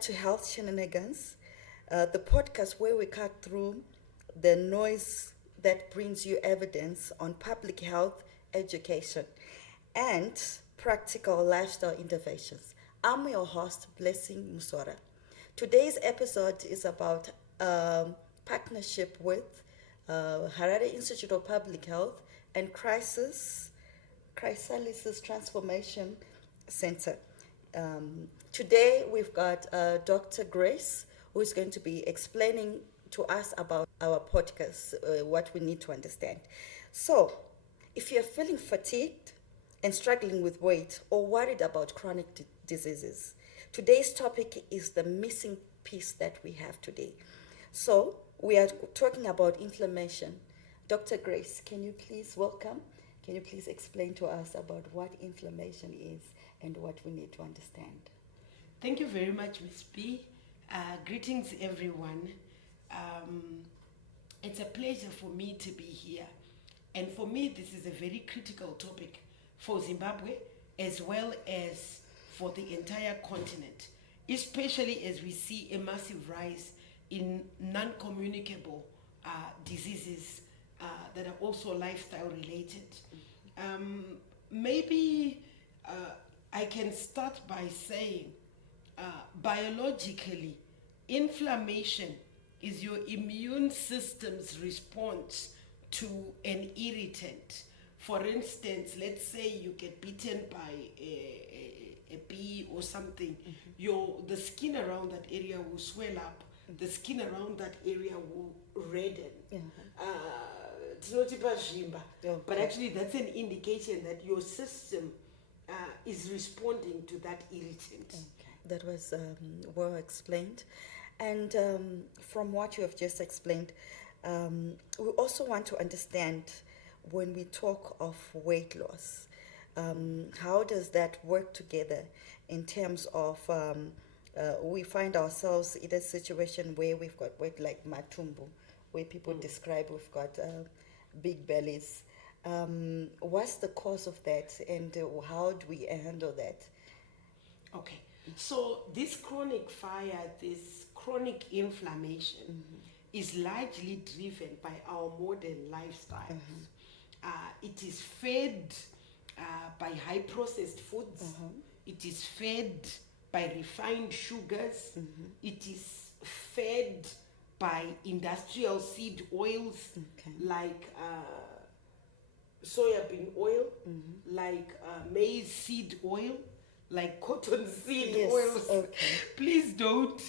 back to Health Shenanigans, the podcast where we cut through the noise that brings you evidence on public health, education, and practical lifestyle interventions. I'm your host, Blessing Musora. Today's episode is about partnership with Harare Institute of Public Health and Chrysalis Transformation Center. Today we've got Dr. Grace, who is going to be explaining to us about our podcast, what we need to understand. So, if you're feeling fatigued and struggling with weight or worried about chronic diseases, today's topic is the missing piece that we have today. So, we are talking about inflammation. Dr. Grace, can you please welcome? Can you please explain to us about what inflammation is and what we need to understand? Thank you very much, Ms. B. Greetings, everyone. It's a pleasure for me to be here. And for me, this is a very critical topic for Zimbabwe as well as for the entire continent, especially as we see a massive rise in non-communicable diseases that are also lifestyle related. Maybe I can start by saying biologically, inflammation is your immune system's response to an irritant. For instance, let's say you get bitten by a bee or something, the skin around that area will swell up, the skin around that area will redden. But actually that's an indication that your system is responding to that irritant. That was well explained. And from what you have just explained, we also want to understand when we talk of weight loss, how does that work together in terms of we find ourselves in a situation where we've got weight like matumbu, where people describe we've got big bellies. What's the cause of that, and how do we handle that? Okay, so this chronic fire, this chronic inflammation is largely driven by our modern lifestyles. It is fed by high processed foods. It is fed by refined sugars. It is fed by industrial seed oils like soybean oil, like maize seed oil, like cotton seed oils. Please don't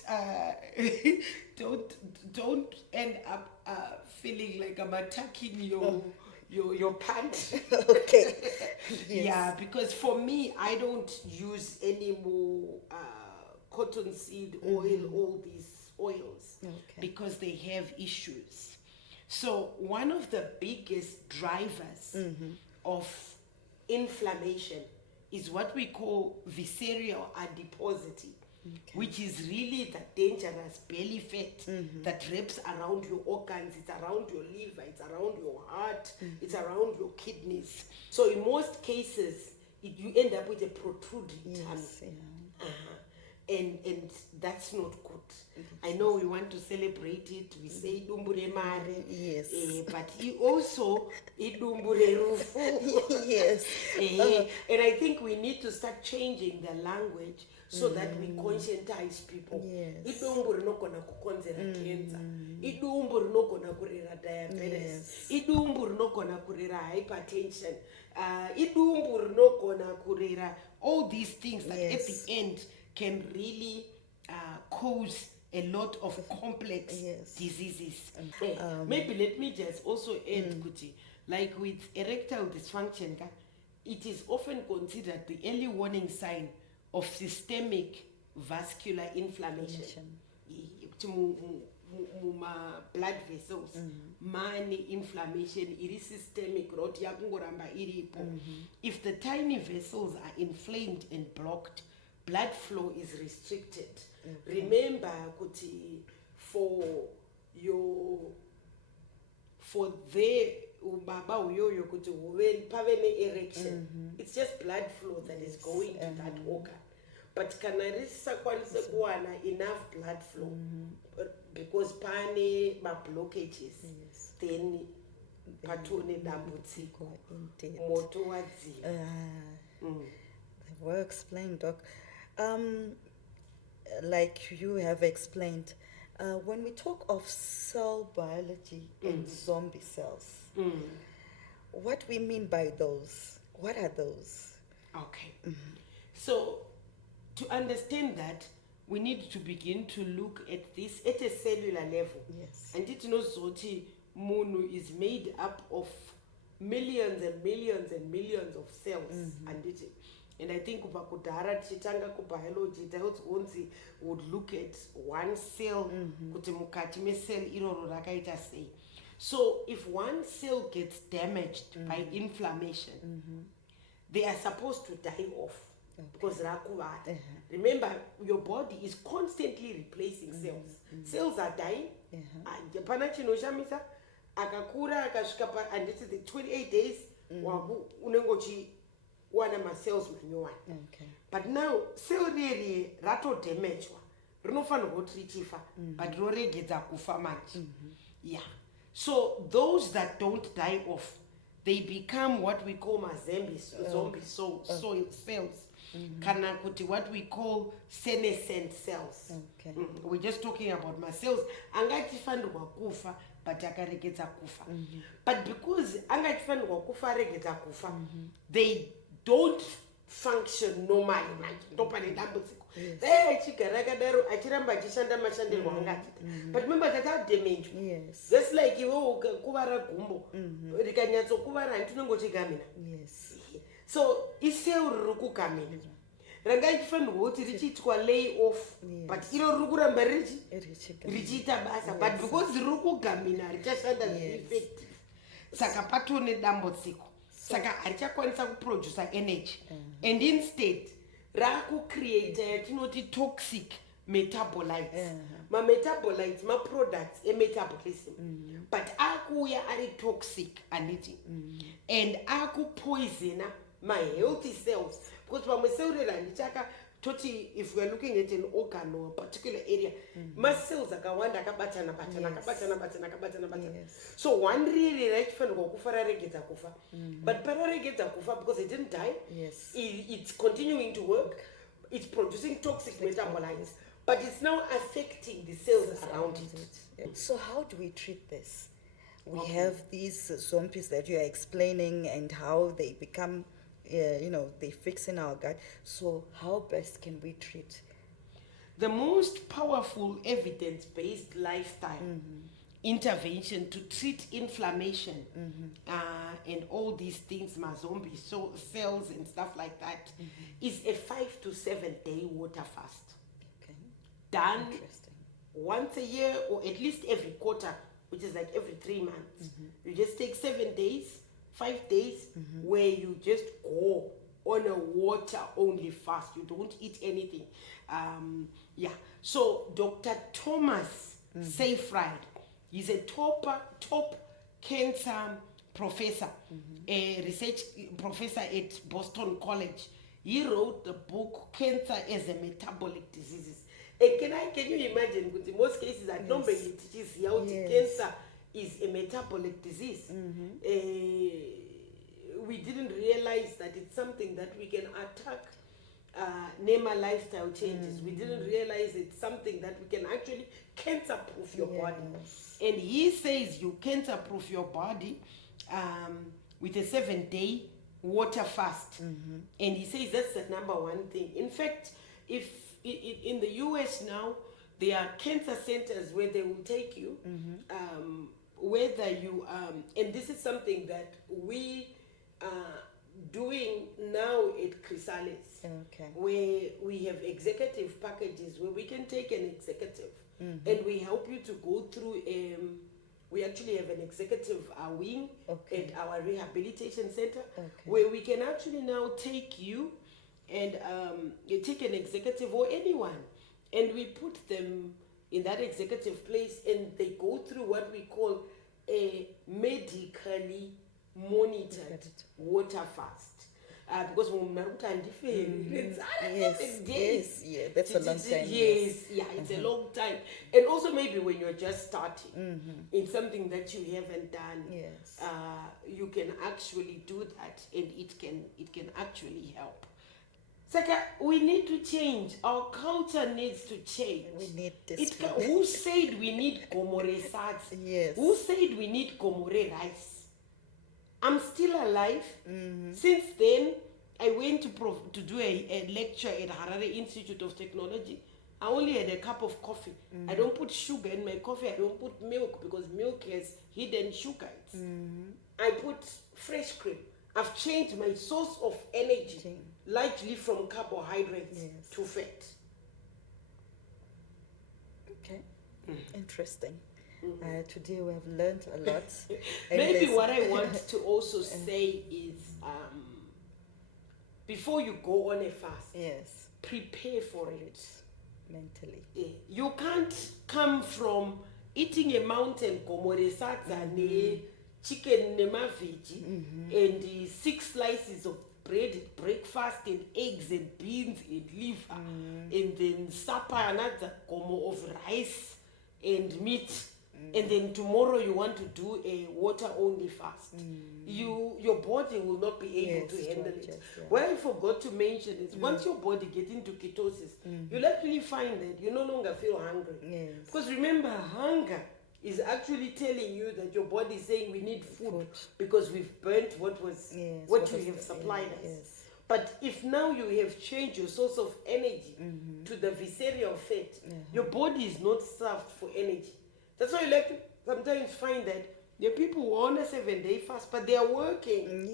end up feeling like I'm attacking your pant. Okay. Yeah, because for me, I don't use any more cotton seed oil, all these oils, because they have issues. So one of the biggest drivers of inflammation is what we call visceral adiposity, which is really the dangerous belly fat that wraps around your organs. It's around your liver, it's around your heart, it's around your kidneys. So in most cases, you end up with a protruding tummy. And that's not good. I know we want to celebrate it. We say idumbure mari. Yes. But also idumbure rufu. Yes. And I think we need to start changing the language so that we conscientize people. Yes. Idumbu rinogona kukonzera cancer. Idumbu rinogona kurera diabetes. Idumbu rinogona kurera hypertension. Idumbu rinogona kurera all these things that at the end can really cause a lot of complex diseases. Maybe let me just also add, Kuti, like with erectile dysfunction, it is often considered the early warning sign of systemic vascular inflammation. Blood vessels, many inflammation, it is systemic. If the tiny vessels are inflamed and blocked, blood flow is restricted. Remember, Kuti, for the ubaba uyoyo kuti when pave erection, it's just blood flow that is going to that organ. but kana risakwanise kuwana enough blood flow because pane ma-blockages then patone dambudziko moto wadziva. Well explained, Doc. Like you have explained, when we talk of cell biology and zombie cells, what we mean by those? What are those? Okay. So, to understand that, we need to begin to look at this at a cellular level. Yes. And it knows Zoti Munu is made up of millions and millions and millions of cells. And I think Upakudara Chitanga biology would look at one cell, kutimukatime cell iroro rakaita say. So if one cell gets damaged by inflammation, they are supposed to die off. Because remember, your body is constantly replacing cells. Cells are dying. And akakura akashika and this is the 28 days unengochi one of my cells manyowana. But now cell really rato damaged rinofana kutrichifa but roregedza kufa manje. Yeah. So those that don't die off, they become what we call zombie cells. Kana kuti what we call senescent cells. We're just talking about my cells. Angatifanirwa kufa but akaregedza kufa. But because angatifanirwa kufa aregedza kufa, they don't function normally. Ndopane dambudziko. Achigarakadaro achiramba achishanda mashandirwo angachita. But remember that are damaged. Yes. Just like iwe ukakuvara gumbo rikanyatsokuvara handinongochigamina. Yes. So iseu riri kugamina ranga ichifanirwa kuti richiitwa lay off, but iro riri kuramba richiita basa, but because riri kugamina richashanda effective. Saka patone dambudziko, saka harichakwanisa kuproducer energy, and instead rakucreate yatinoti toxic metabolites. Ma-metabolites, ma-products emetabolism, but akuya ari toxic aniti, and aku poisona my healthy cells, because when we say if we are looking at an organ or a particular area, my cells are kawanda kabatana. So one really right fan go kufa regeza kufa, but para regeza kufa because it didn't die. Yes. It's continuing to work. It's producing toxic metabolites, but it's now affecting the cells around it. So how do we treat this? We have these zombies that you are explaining and how they become, they fix in our gut. So how best can we treat? The most powerful evidence-based lifestyle intervention to treat inflammation and all these things, my zombies, so cells and stuff like that, is a 5 to 7 day water fast. Okay. Done once a year or at least every quarter, which is like every 3 months. You just take 7 days, 5 days, where you just go on a water only fast. You don't eat anything. So Dr. Thomas Seyfried, he's a top cancer professor, a research professor at Boston College. He wrote the book Cancer as a Metabolic Diseases. And can you imagine, in most cases, I don't believe it is cancer is a metabolic disease. We didn't realize that it's something that we can attack. Name a lifestyle changes. We didn't realize it's something that we can actually cancer-proof your body. And he says you cancer-proof your body with a 7 day water fast. And he says that's the number one thing. In fact, if in the US now, there are cancer centers where they will take you, whether you, and this is something that we are doing now at Chrysalis, where we have executive packages where we can take an executive and we help you to go through, we actually have an executive wing at our rehabilitation center where we can actually now take you and you take an executive or anyone and we put them in that executive place and they go through what we call a medically monitored water fast. because it's yes, yeah, that's a long time. Yes, yeah, it's a long time. And also maybe when you're just starting in something that you haven't done, yes, you can actually do that, and it can actually help. Saka, we need to change. Our culture needs to change. We need this. Who said we need gomore sats? Yes. Who said we need gomore rice? I'm still alive. Since then, I went to do a lecture at Harare Institute of Technology. I only had a cup of coffee. I don't put sugar in my coffee. I don't put milk because milk has hidden sugars. I put fresh cream. I've changed my source of energy largely from carbohydrates to fat. Okay, interesting. Today we have learned a lot. Maybe what I want to also say is before you go on a fast, yes, prepare for it mentally. You can't come from eating a mountain ne chicken nema veggie and 6 slices of bread at breakfast and eggs and beans and liver and then supper another gomo of rice and meat and then tomorrow you want to do a water only fast. Your body will not be able to handle it. What I forgot to mention is once your body gets into ketosis, you'll actually find that you no longer feel hungry. Because remember, hunger is actually telling you that your body is saying we need food because we've burnt what you have supplied us. But if now you have changed your source of energy to the visceral fat, your body is not served for energy. That's why you like to sometimes find that there are people who are on a 7-day fast, but they are working.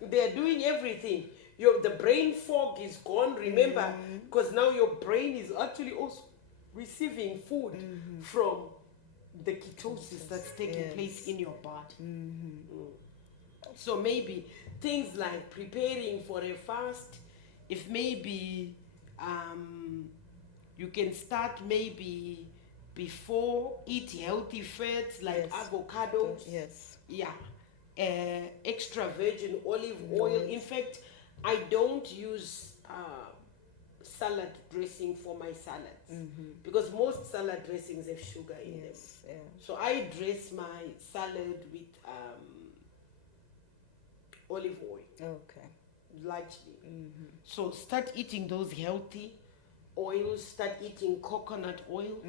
They are doing everything. The brain fog is gone, remember, because now your brain is actually also receiving food from the ketosis that's taking place in your body. So maybe things like preparing for a fast, if maybe you can start maybe before, eat healthy fats like avocados. Extra virgin olive oil. In fact, I don't use salad dressing for my salads because most salad dressings have sugar in them. So I dress my salad with olive oil. Largely. So start eating those healthy oils, start eating coconut oil.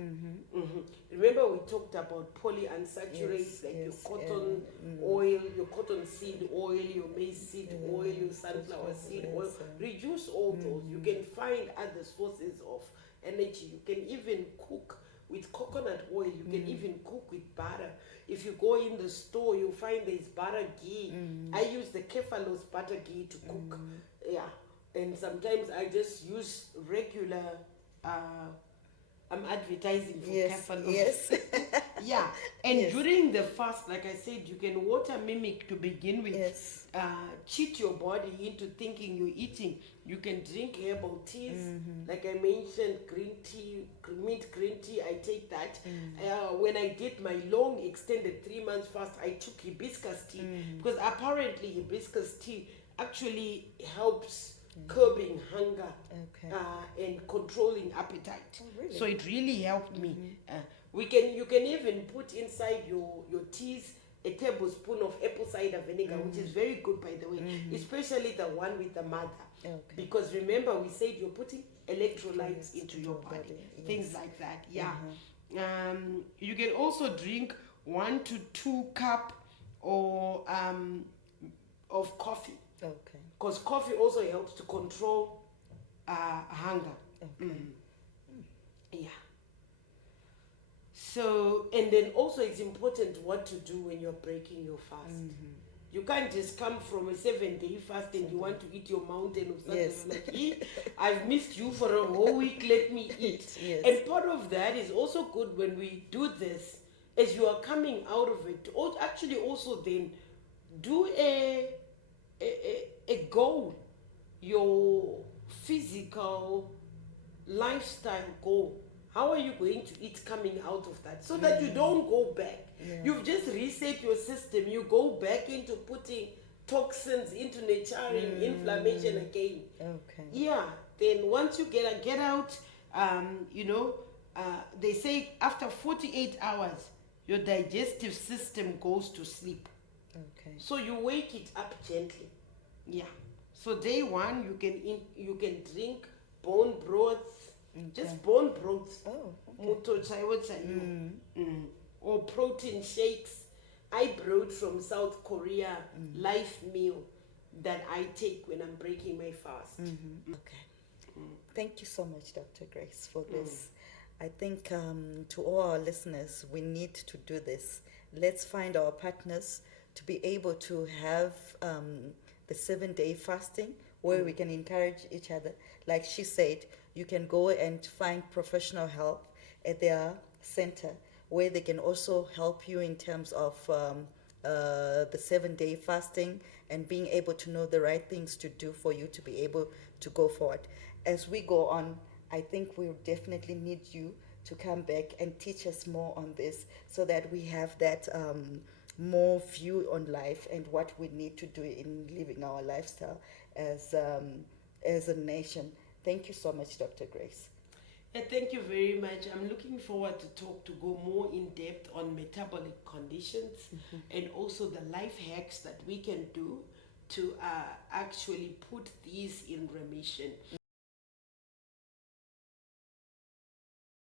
Remember we talked about polyunsaturates like your cotton oil, your cotton seed oil, your maize seed oil, your sunflower seed oil. Reduce all those. You can find other sources of energy. You can even cook with coconut oil. You can even cook with butter. If you go in the store, you'll find there's butter ghee. I use the Kefalos butter ghee to cook. And sometimes I just use regular I'm advertising for Kefalos. And during the fast, like I said, you can water mimic to begin with. Cheat your body into thinking you're eating. You can drink herbal teas, like I mentioned, green tea, mint green tea. I take that. When I did my long extended 3 months fast, I took hibiscus tea because apparently hibiscus tea actually helps curbing hunger and controlling appetite. So it really helped me. You can even put inside your teas a tablespoon of apple cider vinegar, which is very good, by the way, especially the one with the mother. Because remember, we said you're putting electrolytes into your body, things like that. You can also drink 1 to 2 cup or of coffee. Because coffee also helps to control hunger. So, and then also it's important what to do when you're breaking your fast. You can't just come from a 7-day fast and you want to eat your mountain of something like, I've missed you for a whole week, let me eat. And part of that is also good when we do this, as you are coming out of it, actually also then do a goal, your physical lifestyle goal. How are you going to eat coming out of that so that you don't go back? You've just reset your system. You go back into putting toxins into nurturing inflammation again. Okay. Yeah. Then once you get out, they say after 48 hours, your digestive system goes to sleep. Okay. So you wake it up gently. Yeah. So day one, you can drink bone broth, just bone broth. Oh, or protein shakes. I brought from South Korea life meal that I take when I'm breaking my fast. Okay. Thank you so much, Dr. Grace, for this. I think to all our listeners, we need to do this. Let's find our partners to be able to have the 7-day fasting where we can encourage each other. Like she said, you can go and find professional help at their center where they can also help you in terms of the 7-day fasting and being able to know the right things to do for you to be able to go forward. As we go on, I think we'll definitely need you to come back and teach us more on this so that we have that more view on life and what we need to do in living our lifestyle as a nation. Thank you so much, Dr. Grace. Yeah, thank you very much. I'm looking forward to go more in depth on metabolic conditions and also the life hacks that we can do to actually put these in remission.